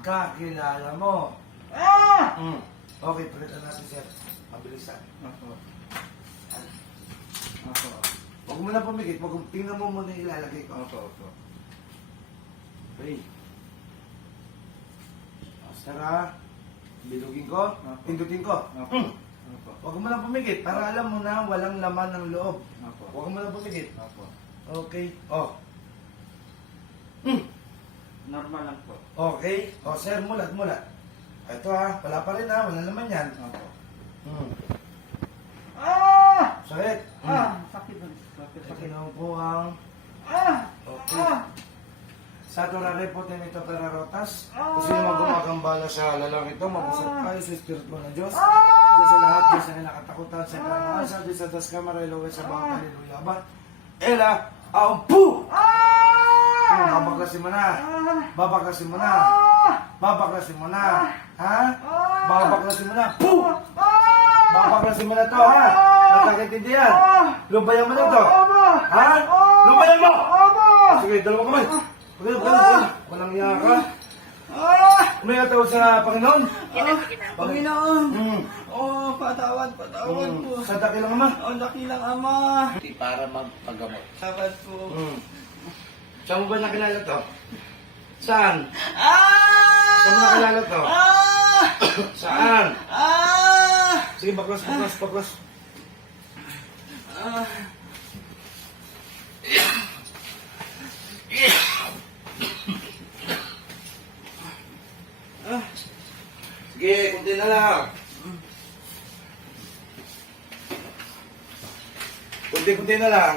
kakilala mo. Ah! Mm. Okay, palitan natin sir. Mabilisan. Ako. Ako. Huwag mo na pumikit. Huwag mo, tingnan mo muna yung ilalagay ko. Ako. Ako. Okay. Ha. Bilugin ko. Opo. Pindutin ko. Ako. Mm. Ako. Huwag mo na pumikit para alam mo na walang laman ng loob. Ako. Huwag mo na pumikit. Ako. Okay. Oh. Normal lang po. Okay. O, sir, mulat, mulat. Ito ha. Wala pa rin ha. Wala naman yan. Ako. Mm. Ah! Sakit. Ah! Sakit na. Sakit. Ito Sakit. na po ang Ah! Okay. Ah! Sa turare po nito perarotas. Ah! Kung sino magumagambala sa lalaki ito, mabusap kayo sa Espiritu ng Diyos. Ah! Diyos sa lahat, Diyos sa nakatakutan sa kanasa, Diyos sa das kamara, ilaway sa bawat haleluya ba? Ela, aumpu! Oh, Ah! babaklasin mo na. Ah! Babaklasin mo na. Ah! Babaklasin mo na. Ha? Babaklasin mo na. Puh! Babaklasin mo na to, ha? Nagkakaintindihan. Ah! Lubayan mo na to. Ha? Lubayan mo! Sige, dalawa kamay. Sige, walang, walang iya ka. Ah! May natawag sa Panginoon. Panginoon! Hmm. Oh, patawad, patawad Hmm. po. Sa dakilang ama. Oh, dakilang ama. para magpagamot. Patawad po. Hmm. Saan mo ba nakilala to? Saan? Ah! Saan mo nakilala to? Ah! Saan? Ah! Sige, baklas, baklas, baklas. Ah! Ah! Sige, kunti na lang. Kunti-kunti na lang.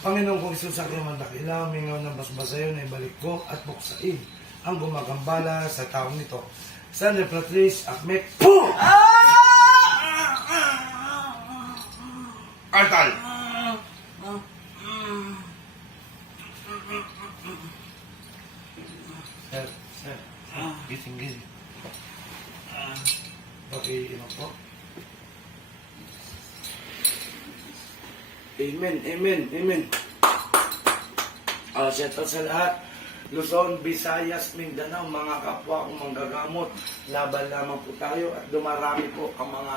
Panginoon kong Isus sa aking dakila, mingaw ng basbasayon ay balik ko at buksain ang gumagambala sa taong nito. Sandra Patrice Akmek, PUH! Artal! Sir, sir, sir, gising, gising. Okay, ino po. Amen, amen, amen. Ah, shout out sa lahat. Luzon, Visayas, Mindanao, mga kapwa kong manggagamot. Laban lamang po tayo at dumarami po ang mga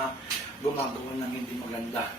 gumagawa ng hindi maganda.